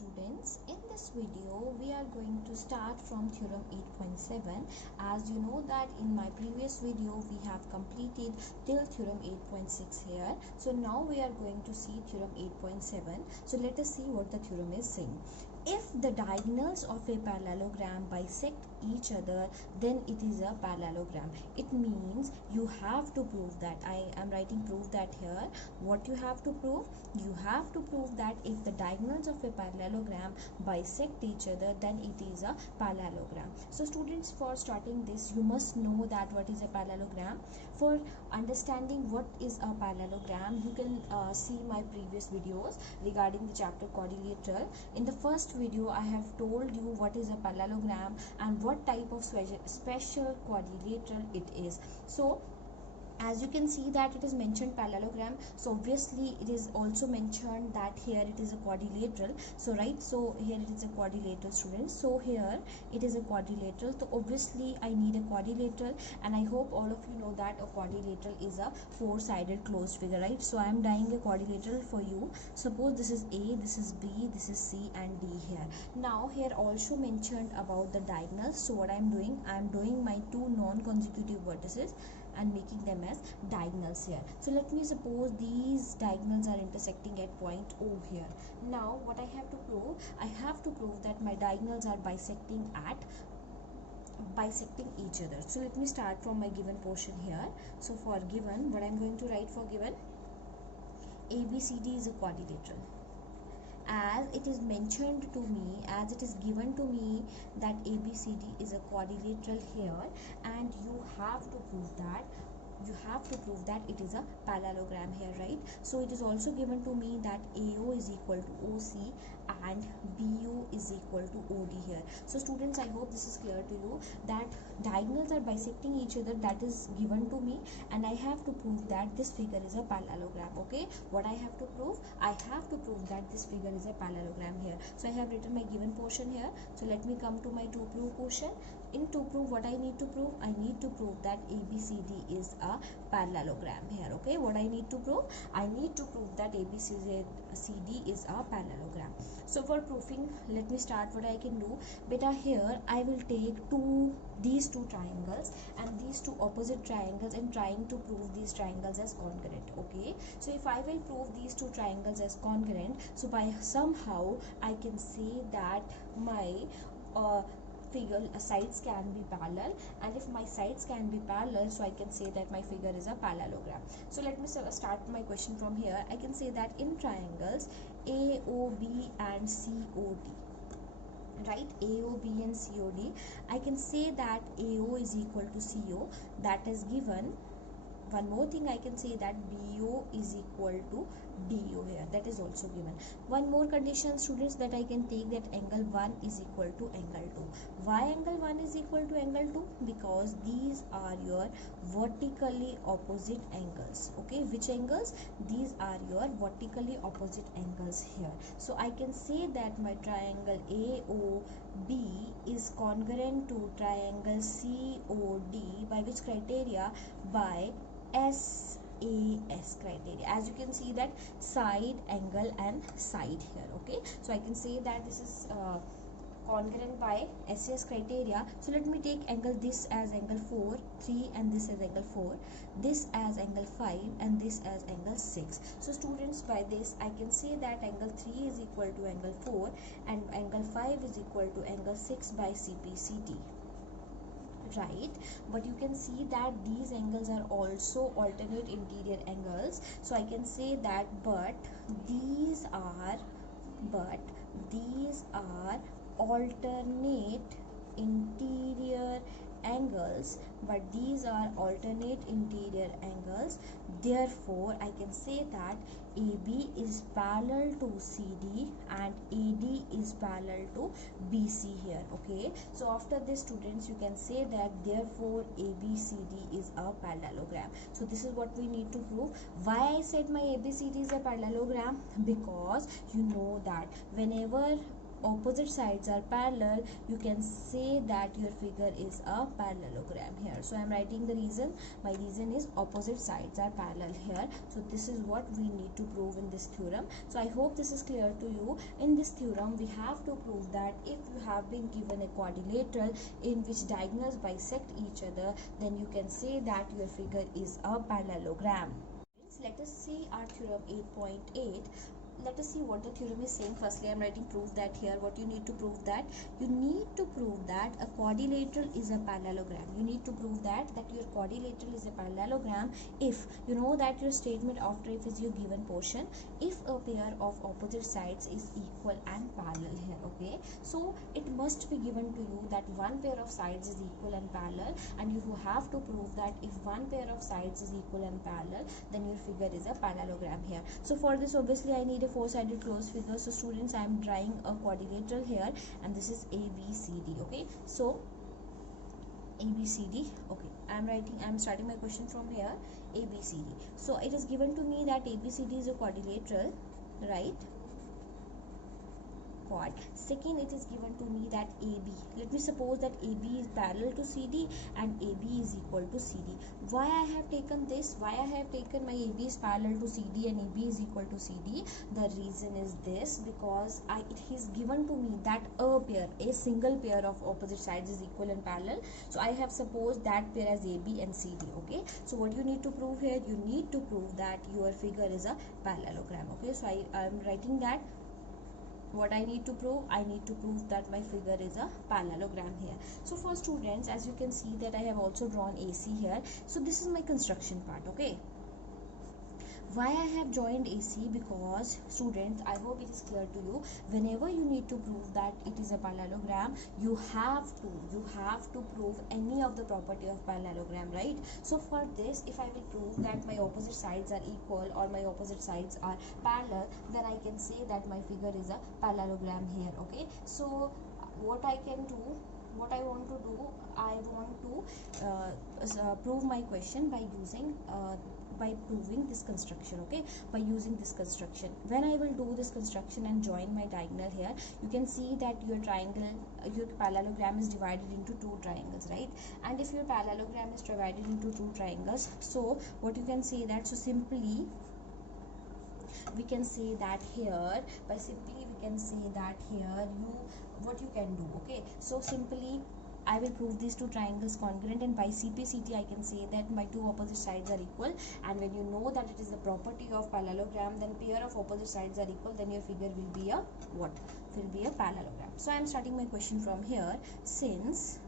students, in this video we are going to start from theorem 8.7. As you know that in my previous video we have completed till theorem 8.6 here. So now we are going to see theorem 8.7. So let us see what the theorem is saying. If the diagonals of a parallelogram bisect each other, then it is a parallelogram. It means you have to prove that. I am writing prove that here. What you have to prove? You have to prove that if the diagonals of a parallelogram bisect each other, then it is a parallelogram. So students, for starting this, you must know that what is a parallelogram. For understanding what is a parallelogram, you can see my previous videos regarding the chapter quadrilateral. In the first video I have told you what is a parallelogram and what type of special quadrilateral it is. So as you can see that it is mentioned parallelogram, so obviously it is also mentioned that here it is a quadrilateral. So right, so here it is a quadrilateral, students. So here it is a quadrilateral, so obviously I need a quadrilateral, and I hope all of you know that a quadrilateral is a four-sided closed figure, right? So I am drawing a quadrilateral for you. Suppose this is A, this is B, this is C and D here. Now here also mentioned about the diagonals. So what I am doing, I am drawing my two non-consecutive vertices and making them as diagonals here. So let me suppose these diagonals are intersecting at point O here. Now what I have to prove? I have to prove that my diagonals are bisecting each other. So let me start from my given portion here. So for given, what I'm going to write for given, ABCD is a quadrilateral. As it is mentioned to me, as it is given to me that ABCD is a quadrilateral here, and you have to prove that it is a parallelogram here, right? So it is also given to me that AO is equal to OC and BO is equal to OD here. So students, I hope this is clear to you that diagonals are bisecting each other, that is given to me, and I have to prove that this figure is a parallelogram. Okay, what I have to prove? I have to prove that this figure is a parallelogram here. So I have written my given portion here. So let me come to my to prove portion. In to prove, what I need to prove? I need to prove that ABCD is a parallelogram here. Okay, what I need to prove? I need to prove that ABCD is a parallelogram. So for proving, let me start what I can do. Beta, here I will take these two triangles and these two opposite triangles and trying to prove these triangles as congruent. Okay, so if I will prove these two triangles as congruent, so by somehow I can say that my figure sides can be parallel, and if my sides can be parallel, so I can say that my figure is a parallelogram. So let me start my question from here. I can say that in triangles AOB and COD, right, AOB and COD, I can say that AO is equal to CO, that is given. One more thing, I can say that BO is equal to DO here, that is also given. One more condition, students, that I can take, that angle 1 is equal to angle 2. Why angle 1 is equal to angle 2? Because these are your vertically opposite angles. Okay, which angles? These are your vertically opposite angles here. So I can say that my triangle AOB is congruent to triangle COD by which criteria? By SAS criteria. As you can see that side, angle and side here. Okay, so I can say that this is congruent by SAS criteria. So let me take angle this as angle 4, 3 and this as angle 4, this as angle 5 and this as angle 6. So students, by this I can say that angle 3 is equal to angle 4 and angle 5 is equal to angle 6 by CPCT. Right, but you can see that these angles are also alternate interior angles. So I can say that but these are alternate interior angles, but these are alternate interior angles. Therefore I can say that AB is parallel to CD and AD is parallel to BC here. Okay, so after this, students, you can say that therefore ABCD is a parallelogram. So this is what we need to prove. Why I said my ABCD is a parallelogram? Because you know that whenever opposite sides are parallel, you can say that your figure is a parallelogram here. So I am writing the reason. My reason is opposite sides are parallel here. So this is what we need to prove in this theorem. So I hope this is clear to you. In this theorem we have to prove that if you have been given a quadrilateral in which diagonals bisect each other, then you can say that your figure is a parallelogram. Let us see our theorem 8.8. Let us see what the theorem is saying. Firstly, I am writing prove that here. What you need to prove that? You need to prove that a quadrilateral is a parallelogram. You need to prove that your quadrilateral is a parallelogram if you know that your statement after if is your given portion, if a pair of opposite sides is equal and parallel here. Okay, so it must be given to you that one pair of sides is equal and parallel, and you have to prove that if one pair of sides is equal and parallel, then your figure is a parallelogram here. So for this, obviously I need a four-sided closed figure. So students, I am drawing a quadrilateral here, and this is ABCD. Okay, so ABCD. Okay, I am starting my question from here. ABCD. So it is given to me that ABCD is a quadrilateral, right? Quad. Second, it is given to me that AB. Let me suppose that AB is parallel to CD and AB is equal to CD. Why I have taken this? Why I have taken my AB is parallel to CD and AB is equal to CD? The reason is this, because it is given to me that a single pair of opposite sides is equal and parallel. So I have supposed that pair as AB and CD. Okay. So what you need to prove here? You need to prove that your figure is a parallelogram. Okay. So I am writing that. What I need to prove? I need to prove that my figure is a parallelogram here. So for students, as you can see that I have also drawn AC here. So this is my construction part. Okay. Why I have joined AC? Because students, I hope it is clear to you, whenever you need to prove that it is a parallelogram, you have to prove any of the property of parallelogram, right? So for this, if I will prove that my opposite sides are equal or my opposite sides are parallel, then I can say that my figure is a parallelogram here. Okay, so what I can do, what I want to do, I want to prove my question by using by proving this construction. Okay, by using this construction. When I will do this construction and join my diagonal here, you can see that your triangle, your parallelogram is divided into two triangles, right? And if your parallelogram is divided into two triangles, so what you can say that, so simply we can say that here, by simply we can say that here what you can do. Okay, so simply I will prove these two triangles congruent, and by CP/CT I can say that my two opposite sides are equal. And when you know that it is the property of parallelogram, then pair of opposite sides are equal, then your figure will be a what? Will be a parallelogram. So I am starting my question from here. Since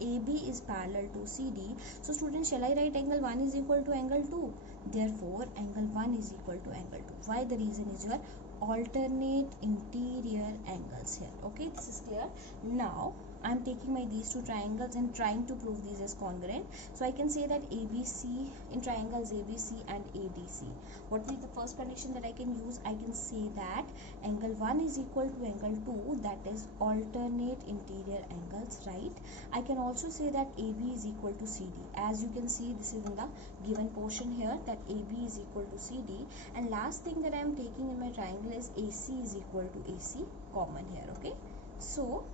AB is parallel to CD, so students, shall I write angle 1 is equal to angle 2? Therefore angle 1 is equal to angle 2. Why? The reason is your alternate interior angles here. Okay, this is clear. Now I am taking these two triangles and trying to prove these as congruent. So I can say that ABC in triangles ABC and ADC. What is the first condition that I can use? I can say that angle 1 is equal to angle 2, that is alternate interior angles, right? I can also say that AB is equal to CD. As you can see, this is in the given portion here, that AB is equal to CD. And last thing that I am taking in my triangle is AC is equal to AC common here. Okay, so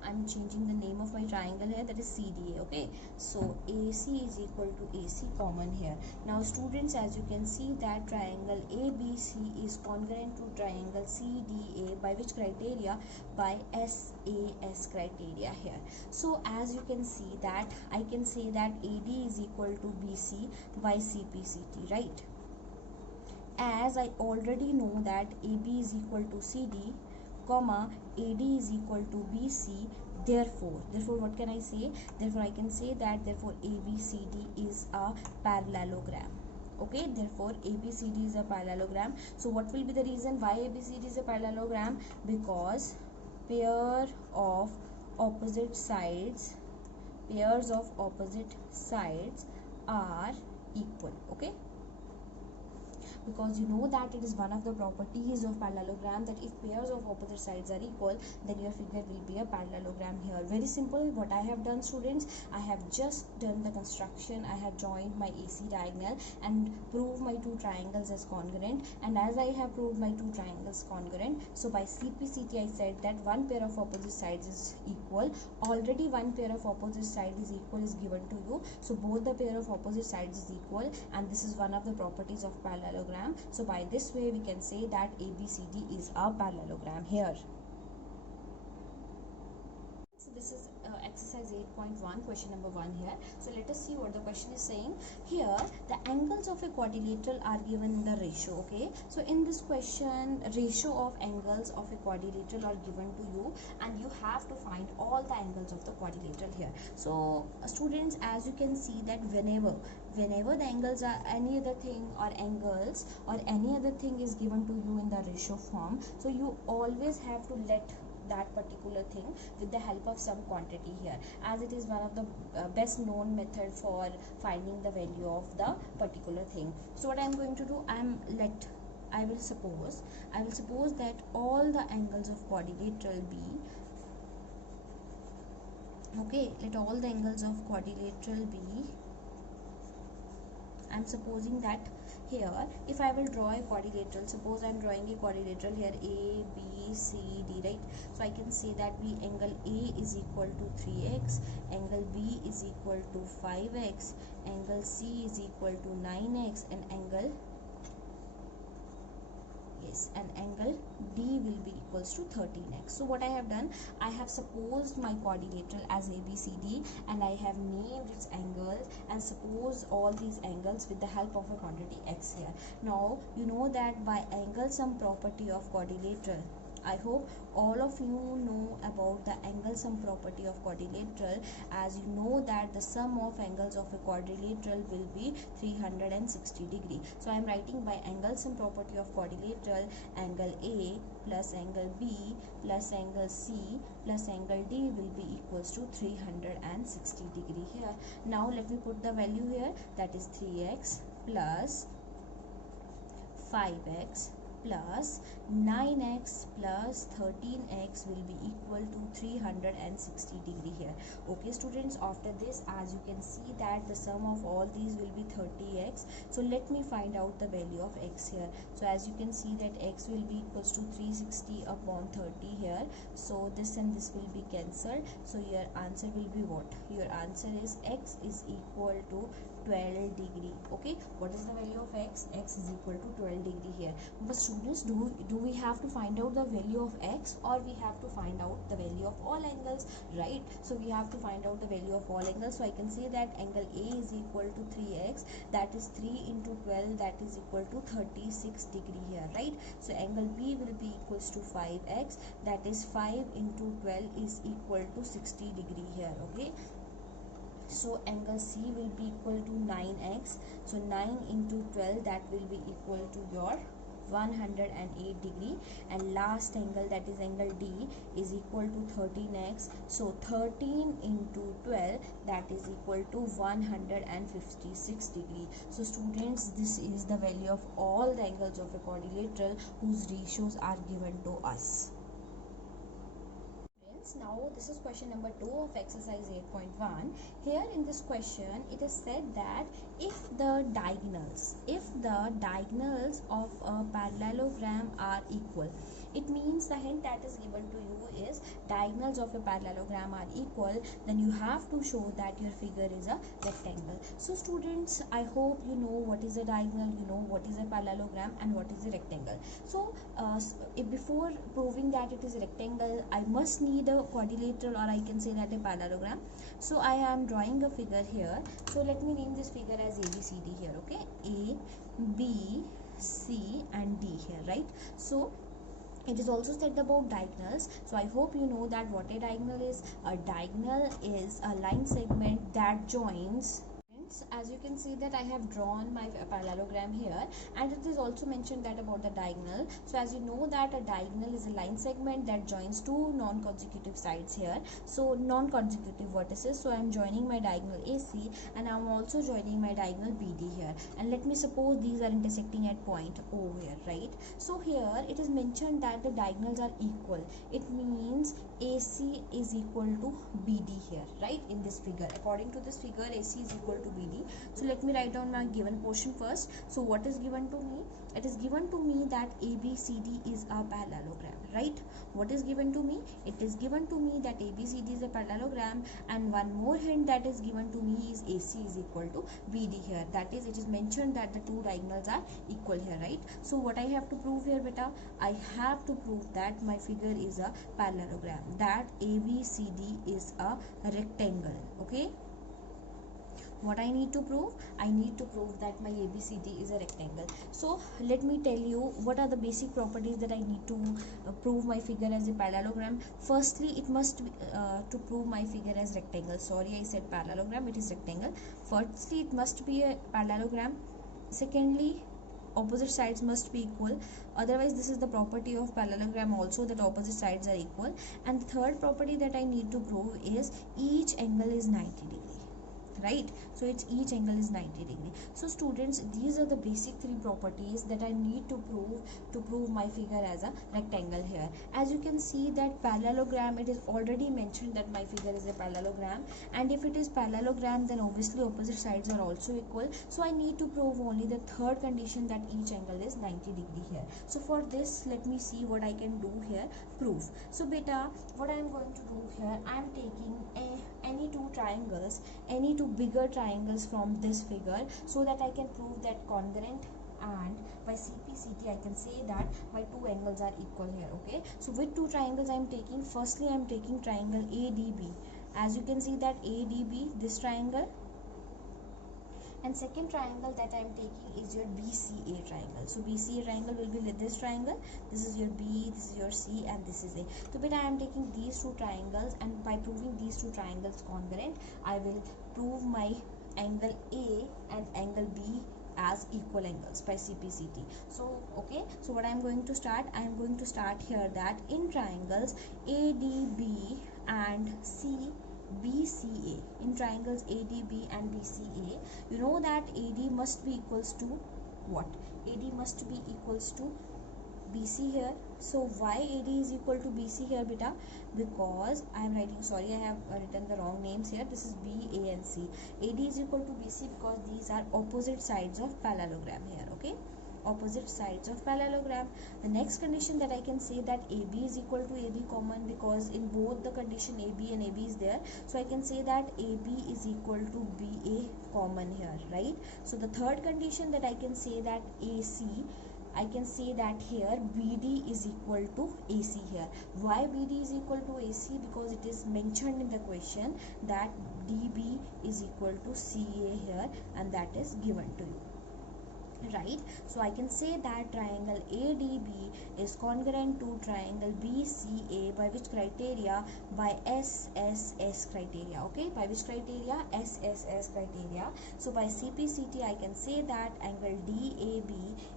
I'm changing the name of my triangle here, that is CDA. Okay, so AC is equal to AC common here. Now students, as you can see that triangle ABC is congruent to triangle CDA by which criteria? By SAS criteria here. So as you can see that I can say that AD is equal to BC by CP/CT, right? As I already know that AB is equal to CD, comma AD is equal to BC, therefore what can I say? Therefore I can say that therefore ABCD is a parallelogram. Okay, therefore ABCD is a parallelogram. So what will be the reason why ABCD is a parallelogram? Because pairs of opposite sides are equal. Okay, because you know that it is one of the properties of parallelogram that if pairs of opposite sides are equal, then your figure will be a parallelogram here. Very simple. What I have done, students, I have just done the construction. I have joined my AC diagonal and proved my two triangles as congruent, and as I have proved my two triangles congruent, so by CPCT I said that one pair of opposite sides is equal. Already one pair of opposite sides is equal is given to you, so both the pair of opposite sides is equal, and this is one of the properties of parallelogram. So by this way we can say that ABCD is a parallelogram here. So this is exercise 8.1, question number 1 here. So let us see what the question is saying. Here the angles of a quadrilateral are given in the ratio. Okay, so in this question, ratio of angles of a quadrilateral are given to you, and you have to find all the angles of the quadrilateral here. So students, as you can see that whenever the angles are any other thing or angles or any other thing is given to you in the ratio form, so you always have to let that particular thing with the help of some quantity here, as it is one of the best known method for finding the value of the particular thing. So what I am going to do, I will suppose that all the angles of quadrilateral be, okay, let all the angles of quadrilateral be, I'm supposing that here if I will draw a quadrilateral, suppose I'm drawing a quadrilateral here, A, B, C, D, right? So I can say that angle A is equal to 3x, angle B is equal to 5x, angle C is equal to 9x, and angle D will be equals to 13x. So what I have done, I have supposed my quadrilateral as ABCD, and I have named its angles and suppose all these angles with the help of a quantity x here. Now you know that by angle sum property of quadrilateral, I hope all of you know about the angle sum property of quadrilateral, as you know that the sum of angles of a quadrilateral will be 360 degree. So I am writing by angle sum property of quadrilateral, angle A plus angle B plus angle C plus angle D will be equals to 360 degree here. Now let me put the value here, that is 3x plus 5x plus 9x plus 13x will be equal to 360 degree here. Okay students, after this, as you can see that the sum of all these will be 30x. So let me find out the value of x here. So as you can see that x will be equals to 360 upon 30 here. So this and this will be cancelled. So your answer will be what? Your answer is x is equal to 12 degree. Okay, what is the value of x? X is equal to 12 degree here. But students, do we have to find out the value of x, or we have to find out the value of all angles, right? So we have to find out the value of all angles. So I can say that angle A is equal to 3x, that is 3 into 12, that is equal to 36 degree here, right? So angle B will be equals to 5x, that is 5 into 12 is equal to 60 degree here. Okay, so angle C will be equal to 9x, so 9 into 12, that will be equal to your 108 degree, and last angle, that is angle D, is equal to 13x, so 13 into 12, that is equal to 156 degree. So students, this is the value of all the angles of a quadrilateral whose ratios are given to us. Now this is question number 2 of exercise 8.1. Here in this question it is said that if the diagonals of a parallelogram are equal, it means the hint that is given to you is diagonals of a parallelogram are equal, then you have to show that your figure is a rectangle. So students, I hope you know what is a diagonal, you know what is a parallelogram and what is a rectangle. So before proving that it is a rectangle, I must need a quadrilateral, or I can say that a parallelogram. So I am drawing a figure here. So let me name this figure as ABCD here. Okay, A, B, C and D here, right? So it is also said about diagonals. So I hope you know that what a diagonal is. A diagonal is a line segment that joins students, as you can see that I have drawn my parallelogram here, and it is also mentioned that about the diagonal. So as you know that a diagonal is a line segment that joins two non-consecutive sides here, so non-consecutive vertices. So I am joining my diagonal AC, and I am also joining my diagonal BD here, and let me suppose these are intersecting at point O here, right? So here it is mentioned that the diagonals are equal. It means AC is equal to BD here, right? In this figure, according to this figure, AC is equal to BD. So let me write down my given portion first. So what is given to me? It is given to me that ABCD is a parallelogram, right? What is given to me? It is given to me that ABCD is a parallelogram, and one more hint that is given to me is AC is equal to BD here. That is, it is mentioned that the two diagonals are equal here, right? So what I have to prove here, beta? I have to prove that my figure is a parallelogram, that ABCD is a rectangle, okay? What I need to prove? I need to prove that my ABCD is a rectangle. So let me tell you what are the basic properties that I need to prove my figure as a parallelogram. Firstly, it must be to prove my figure as rectangle. Sorry, I said parallelogram, it is rectangle. Firstly, it must be a parallelogram. Secondly, opposite sides must be equal. Otherwise, this is the property of parallelogram also, that opposite sides are equal. And the third property that I need to prove is each angle is 90 degree, right? So it's each angle is 90 degree. So students, these are the basic three properties that I need to prove my figure as a rectangle here. As you can see that parallelogram, it is already mentioned that my figure is a parallelogram, and if it is parallelogram, then obviously opposite sides are also equal. So I need to prove only the third condition, that each angle is 90 degree here. So for this, let me see what I can do here. Prove. So beta, what I am going to do here, I am taking any two triangles, any two bigger triangles from this figure, so that I can prove that congruent, and by CPCT I can say that my two angles are equal here, okay? So with two triangles I am taking, firstly I am taking triangle ADB. As you can see that ADB, this triangle, and second triangle that I am taking is your BCA triangle. So BCA triangle will be this triangle. This is your B, this is your C, and this is A. So but I am taking these two triangles, and by proving these two triangles congruent, I will prove my angle A and angle B as equal angles by CPCT. So okay, so what I am going to start? I am going to start here that in triangles ADB and BCA, in triangles ADB and BCA, you know that AD must be equals to what? AD must be equals to BC here. So why AD is equal to BC here, beta? Because I am writing, sorry, I have written the wrong names here. This is B, A and C. AD is equal to BC because these are opposite sides of parallelogram here, okay? Opposite sides of parallelogram. The next condition that I can say that AB is equal to AB common, because in both the condition AB and AB is there. So I can say that AB is equal to BA common here, right? So the third condition that I can say that AC, I can say that here BD is equal to AC here. Why BD is equal to AC? Because it is mentioned in the question that DB is equal to CA here, and that is given to you, right? So I can say that triangle ADB is congruent to triangle BCA by which criteria? By SSS criteria, okay? By which criteria? SSS criteria. So by CPCT I can say that angle DAB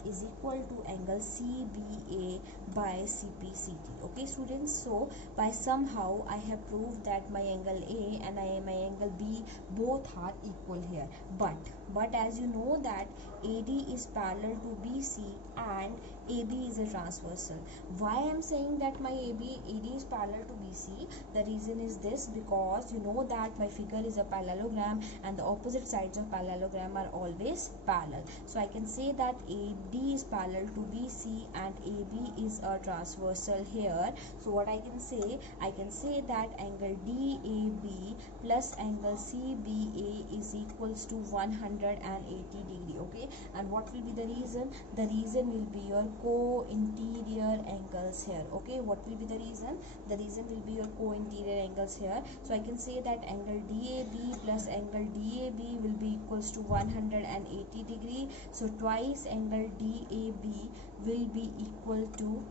is equal to angle CBA by CPCT, okay students? So by somehow I have proved that my angle A and my angle B both are equal here, but as you know that AD is parallel to BC and AB is a transversal. Why I am saying that my AD is parallel to BC? The reason is this, because you know that my figure is a parallelogram and the opposite sides of parallelogram are always parallel. So I can say that AD is parallel to BC and AB is a transversal here. So what I can say that angle DAB plus angle CBA is equals to 180 degree, okay? And what will be the reason? The reason will be your co-interior angles here, okay? What will be the reason? The reason will be your co-interior angles here. So I can say that angle DAB plus angle DAB will be equals to 180 degree. So twice angle DAB will be equal to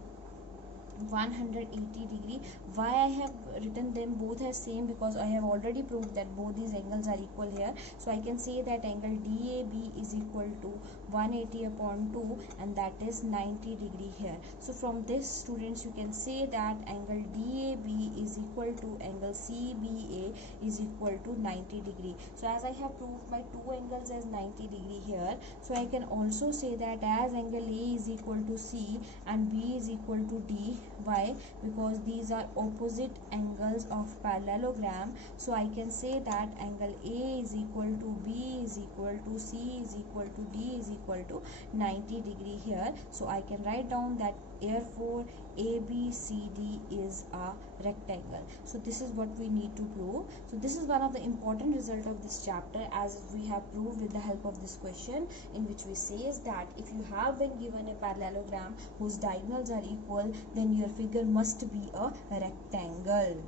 180 degree. Why I have written them both as same? Because I have already proved that both these angles are equal here. So I can say that angle DAB is equal to 180 upon 2, and that is 90 degree here. So from this, students, you can say that angle DAB is equal to angle CBA is equal to 90 degree. So as I have proved my two angles as 90 degree here, so I can also say that as angle A is equal to C and B is equal to D. Why? Because these are opposite angles of parallelogram. So I can say that angle A is equal to B is equal to C is equal to D is equal to 90 degree here. So I can write down that therefore ABCD is a rectangle. So this is what we need to prove. So this is one of the important result of this chapter, as we have proved with the help of this question, in which we says that if you have been given a parallelogram whose diagonals are equal, then your figure must be a rectangle.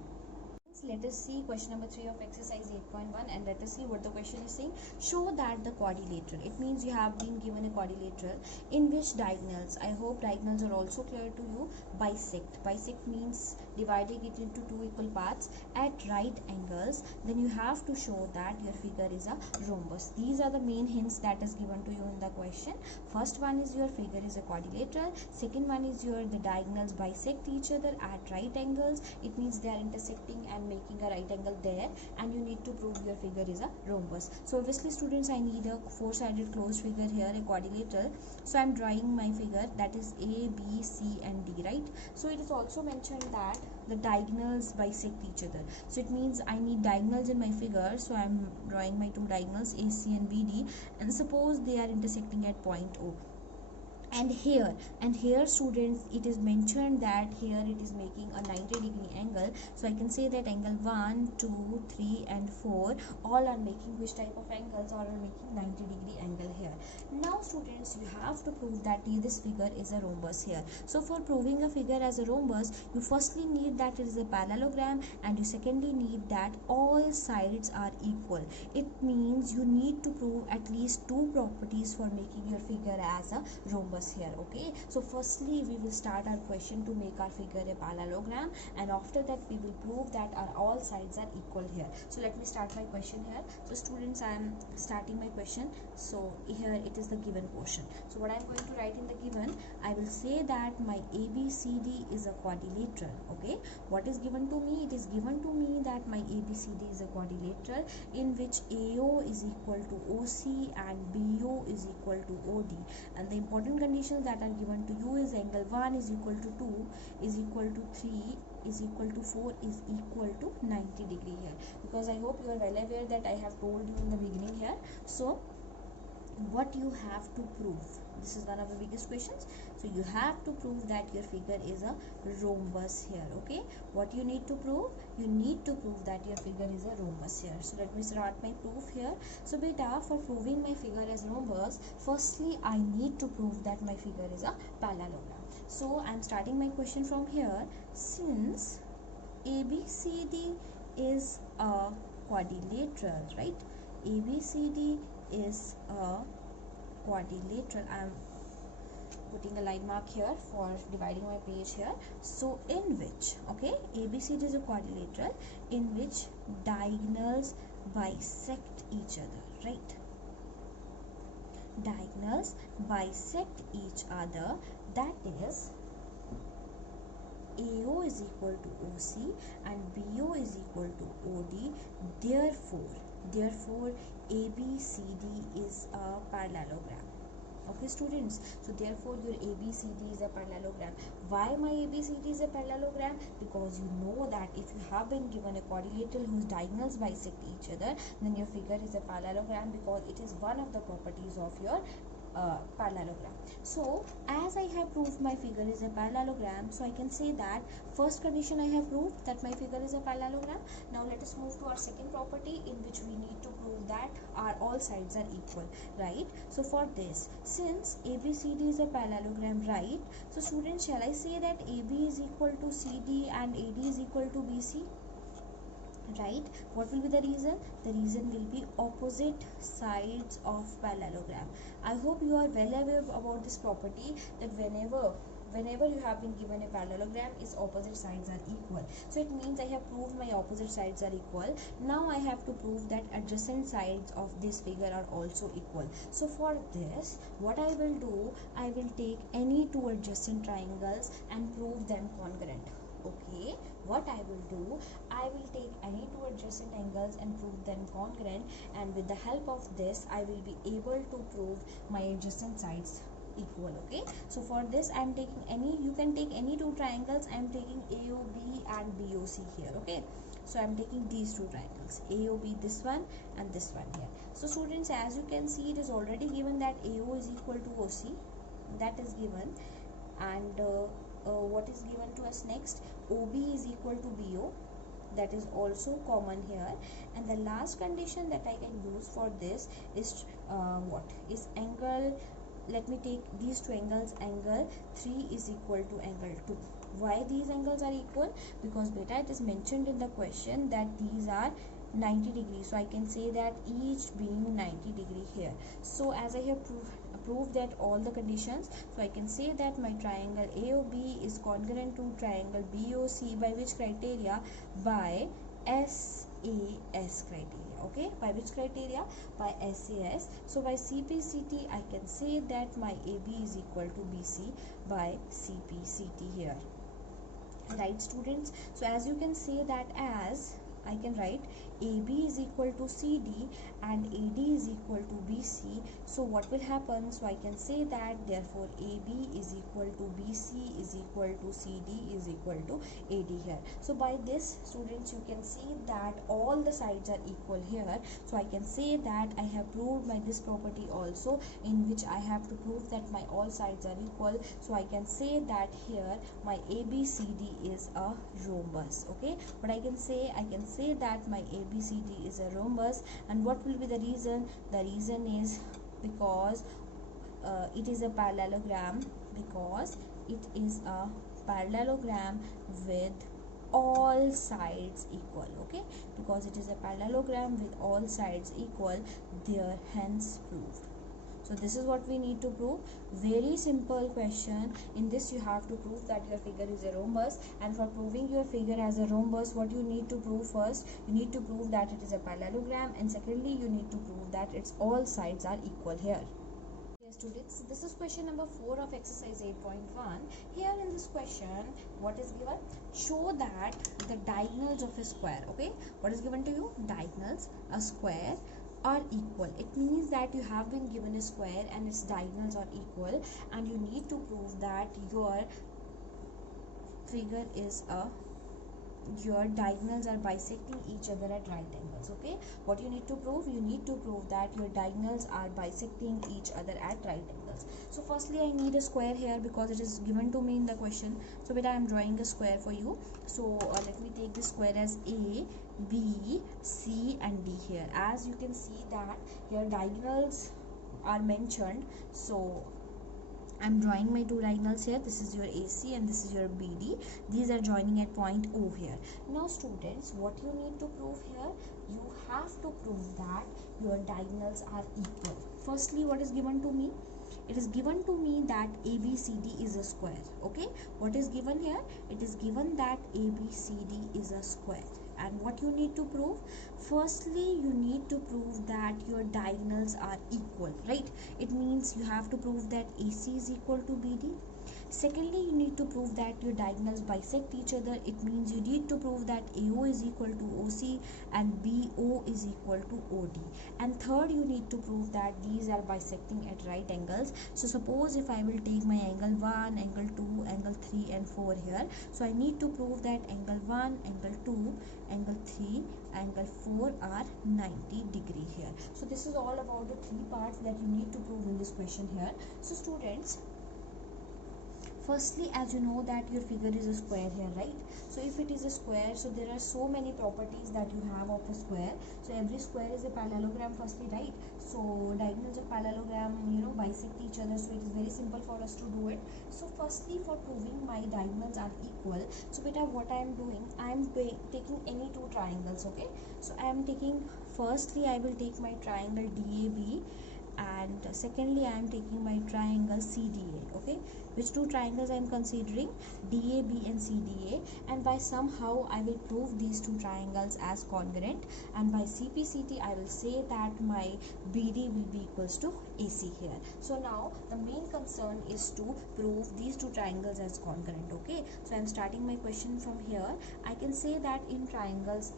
Let us see question number 3 of exercise 8.1, and let us see what the question is saying. Show that the quadrilateral, it means you have been given a quadrilateral in which diagonals, I hope diagonals are also clear to you, bisect. Bisect means dividing it into two equal parts at right angles. Then you have to show that your figure is a rhombus. These are the main hints that is given to you in the question. First one is your figure is a quadrilateral. Second one is the diagonals bisect each other at right angles. It means they are intersecting and making a right angle there, and you need to prove your figure is a rhombus. So obviously, students, I need a four-sided closed figure here, a quadrilateral. So I am drawing my figure, that is A, B, C and D, right? So it is also mentioned that the diagonals bisect each other. So it means I need diagonals in my figure. So I am drawing my two diagonals A, C and B, D, and suppose they are intersecting at point O. And here students, it is mentioned that here it is making a 90 degree angle. So I can say that angle 1, 2, 3 and 4 all are making which type of angles, all are making 90 degree angle here. Now students, you have to prove that this figure is a rhombus here. So for proving a figure as a rhombus, you firstly need that it is a parallelogram, and you secondly need that all sides are equal. It means you need to prove at least two properties for making your figure as a rhombus here. Okay, so firstly we will start our question to make our figure a parallelogram, and after that we will prove that our all sides are equal here. So let me start my question here. So students, I am starting my question. So here it is the given portion. So what I am going to write in the given, I will say that my ABCD is a quadrilateral. Okay, what is given to me? It is given to me that my ABCD is a quadrilateral in which AO is equal to OC and BO is equal to OD, and the important conditions that are given to you is angle 1 is equal to 2 is equal to 3 is equal to 4 is equal to 90 degree here, because I hope you are well aware that I have told you in the beginning here. So what you have to prove, this is one of the biggest questions. So you have to prove that your figure is a rhombus here. Okay, what you need to prove? You need to prove that your figure is a rhombus here. So let me start my proof here. So beta, for proving my figure as rhombus, firstly I need to prove that my figure is a parallelogram. So I am starting my question from here. Since ABCD is a quadrilateral, right? ABCD is a quadrilateral. I am putting a line mark here for dividing my page here. So in which, okay, ABCD is a quadrilateral in which diagonals bisect each other, right? Diagonals bisect each other, that is AO is equal to OC and BO is equal to OD. Therefore ABCD is a parallelogram. Okay students, so therefore your ABCD is a parallelogram. Why my ABCD is a parallelogram? Because you know that if you have been given a quadrilateral whose diagonals bisect each other, then your figure is a parallelogram, because it is one of the properties of your parallelogram. So as I have proved my figure is a parallelogram, so I can say that first condition I have proved that my figure is a parallelogram. Now let us move to our second property, in which we need to prove that our all sides are equal, right? So for this, since ABCD is a parallelogram, right? So students, shall I say that AB is equal to CD and AD is equal to BC? Right? What will be the reason? The reason will be opposite sides of parallelogram. I hope you are well aware about this property, that whenever whenever you have been given a parallelogram, its opposite sides are equal. So it means I have proved my opposite sides are equal. Now I have to prove that adjacent sides of this figure are also equal. So for this, what I will do, I will take any two adjacent triangles and prove them congruent. Okay, what I will do, I will take any two adjacent angles and prove them congruent, and with the help of this I will be able to prove my adjacent sides equal. Okay, so for this I am taking any, you can take any two triangles. I am taking AOB and BOC here. Okay, so I am taking these two triangles, AOB, this one and this one here. So students, as you can see, it is already given that AO is equal to OC, that is given, and what is given to us next, OB is equal to BO, that is also common here. And the last condition that I can use for this is what is angle, let me take these two angles, angle 3 is equal to angle 2. Why these angles are equal? Because beta, it is mentioned in the question that these are 90 degrees, so I can say that each being 90 degree here. So as I have proved that all the conditions, so I can say that my triangle AOB is congruent to triangle BOC by which criteria? By SAS criteria. Okay, by which criteria? By SAS. So by CPCT I can say that my AB is equal to BC by CPCT here. Right students, so as you can say that, as I can write AB is equal to CD and AD is equal to BC. So what will happen? So I can say that therefore AB is equal to BC is equal to CD is equal to AD here. So by this students, you can see that all the sides are equal here. So I can say that I have proved by this property also, in which I have to prove that my all sides are equal. So I can say that here my ABCD is a rhombus. Okay, but I can say that my ABCD is a rhombus. And what will be the reason? The reason is because it is a parallelogram, because it is a parallelogram with all sides equal. Okay, because it is a parallelogram with all sides equal, there hence proved. So this is what we need to prove. Very simple question. In this you have to prove that your figure is a rhombus, and for proving your figure as a rhombus, what you need to prove first? You need to prove that it is a parallelogram, and secondly you need to prove that its all sides are equal here. Yes students, this is question number 4 of exercise 8.1. Here in this question, what is given? Show that the diagonals of a square. Okay, what is given to you? Diagonals, a square, are equal. It means that you have been given a square and its diagonals are equal, and you need to prove that your figure is your diagonals are bisecting each other at right angles. Okay, what you need to prove? You need to prove that your diagonals are bisecting each other at right angles. So firstly I need a square here because it is given to me in the question. So beta, I am drawing a square for you. So let me take this square as A, B, C and D here. As you can see that your diagonals are mentioned, so I'm drawing my two diagonals here. This is your AC and this is your BD. These are joining at point O here. Now students, what you need to prove here? You have to prove that your diagonals are equal. Firstly, what is given to me? It is given to me that ABCD is a square. Okay, what is given here? It is given that ABCD is a square. And what you need to prove? Firstly, you need to prove that your diagonals are equal, right? It means you have to prove that AC is equal to BD. Secondly, you need to prove that your diagonals bisect each other. It means you need to prove that AO is equal to OC and BO is equal to OD. And third, you need to prove that these are bisecting at right angles. So suppose if I will take my angle 1, angle 2, angle 3 and 4 here. So I need to prove that angle 1, angle 2, angle 3, angle 4 are 90 degree here. So this is all about the three parts that you need to prove in this question here. So students, firstly, as you know that your figure is a square here, right? So if it is a square, so there are so many properties that you have of a square. So every square is a parallelogram firstly, right? So diagonals of parallelogram, bisect each other. So it is very simple for us to do it. So firstly, for proving my diagonals are equal, so beta, what I am doing, I am taking any two triangles. Okay, so I am taking, firstly I will take my triangle DAB and secondly I am taking my triangle CDA. Okay, which two triangles I am considering? DAB and CDA, and by somehow I will prove these two triangles as congruent, and by CPCT I will say that my BD will be equals to AC here. So now the main concern is to prove these two triangles as congruent. Okay, so I am starting my question from here. I can say that in triangles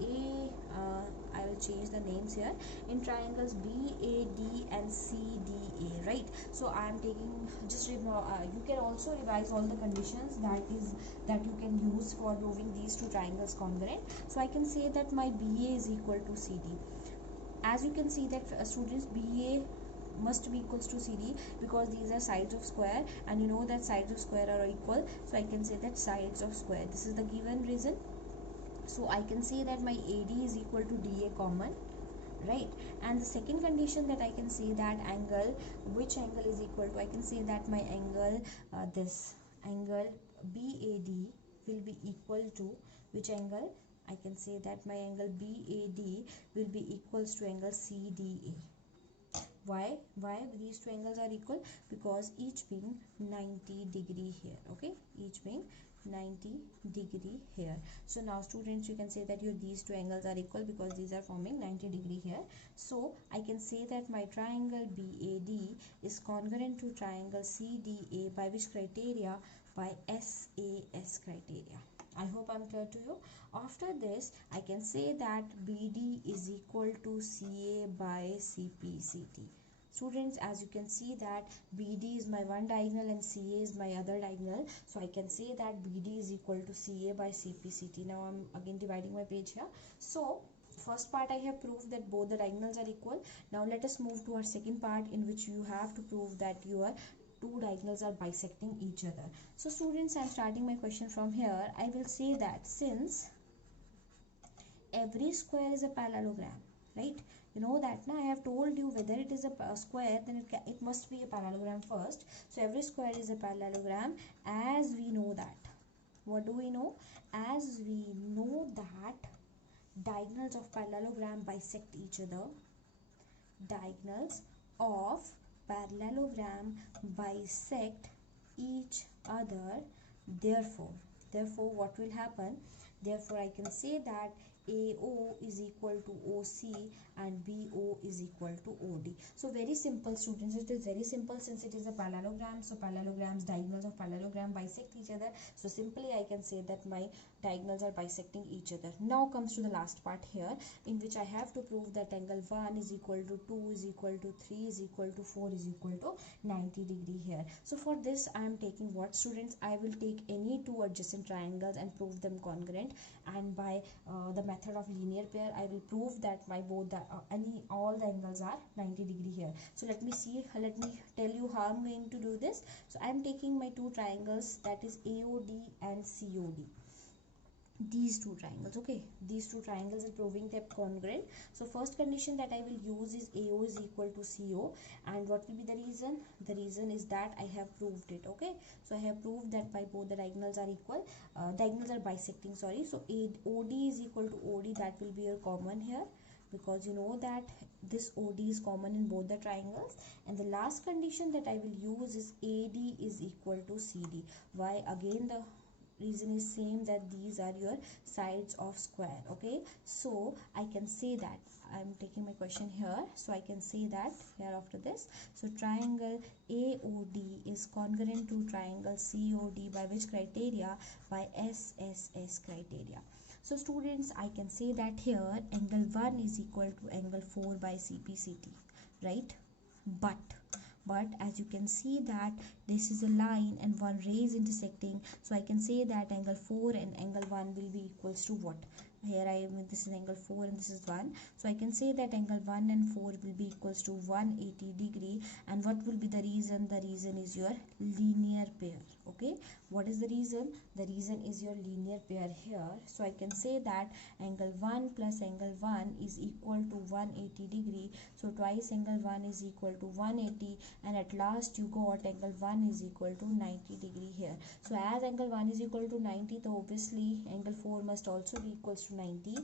I will change the names here. In triangles BAD and CDA, right? So I am taking just you can also revise all the conditions that you can use for proving these two triangles congruent. So I can say that my BA is equal to CD. As you can see that students, BA must be equals to CD because these are sides of square, and you know that sides of square are equal. So I can say that sides of square, this is the given reason. So I can say that my AD is equal to DA common, right? And the second condition that I can say that angle, which angle is equal to, I can say that my angle, this angle BAD will be equal to which angle? I can say that my angle BAD will be equals to angle CDA. Why these two angles are equal? Because each being 90 degree here. Okay, each being 90 degree here. So now students, you can say that these two angles are equal because these are forming 90 degree here. So I can say that my triangle BAD is congruent to triangle CDA by which criteria? By SAS criteria. I hope I'm clear to you. After this, I can say that BD is equal to CA by CPCT. Students, as you can see that BD is my one diagonal and CA is my other diagonal. So I can say that BD is equal to CA by CPCT. Now I'm again dividing my page here. So first part I have proved that both the diagonals are equal. Now let us move to our second part, in which you have to prove that your two diagonals are bisecting each other. So students, I am starting my question from here. I will say that since every square is a parallelogram, right? You know that now I have told you whether it is a square, then it must be a parallelogram first. So every square is a parallelogram, as we know that. What do we know? As we know that diagonals of parallelogram bisect each other. Diagonals of parallelogram bisect each other. Therefore what will happen? Therefore I can say that AO is equal to OC and BO is equal to OD. So very simple students, it is very simple since it is a parallelogram. So parallelograms, diagonals of parallelogram bisect each other. So simply I can say that my diagonals are bisecting each other. Now comes to the last part here, in which I have to prove that angle 1 is equal to 2 is equal to 3 is equal to 4 is equal to 90 degree here. So for this I am taking what, students? I will take any two adjacent triangles and prove them congruent, and by the method of linear pair I will prove that my all the angles are 90 degree here. So let me tell you how I'm going to do this. So I am taking my two triangles, that is AOD and COD. These two triangles, okay, these two triangles are proving that congruent. So first condition that I will use is AO is equal to CO, and what will be the reason? The reason is that I have proved it. Okay, so I have proved that by both the diagonals are equal, diagonals are bisecting, sorry. So OD is equal to OD, that will be your common here, because you know that this OD is common in both the triangles. And the last condition that I will use is AD is equal to CD. Why? Again the reason is same, that these are your sides of square. Okay, so I can say that I'm taking my question here. So I can say that here after this, so triangle AOD is congruent to triangle COD by which criteria? By SSS criteria. So students, I can say that here angle 1 is equal to angle 4 by CPCT, right? But as you can see that this is a line and one ray is intersecting, so I can say that angle 4 and angle 1 will be equals to what? Here this is angle 4 and this is 1, so I can say that angle 1 and 4 will be equals to 180 degree. And what will be the reason? The reason is your linear pair. Okay, what is the reason? The reason is your linear pair here. So I can say that angle 1 plus angle 1 is equal to 180 degree. So twice angle 1 is equal to 180, and at last you got angle 1 is equal to 90 degree here. So as angle 1 is equal to 90, so obviously angle 4 must also be equals to 90.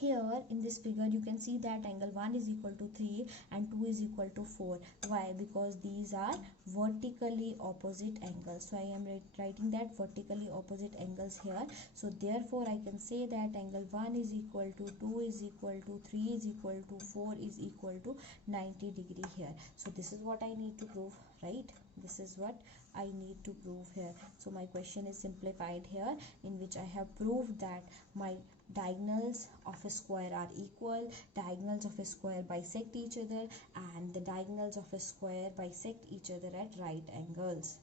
here in this figure you can see that angle 1 is equal to 3 and 2 is equal to 4. Why? Because these are vertically opposite angles. So I am writing that vertically opposite angles here. So therefore I can say that angle 1 is equal to 2 is equal to 3 is equal to 4 is equal to 90 degree here. So this is what I need to prove, right? This is what I need to prove here. So my question is simplified here, in which I have proved that my diagonals of a square are equal, diagonals of a square bisect each other, and the diagonals of a square bisect each other at right angles.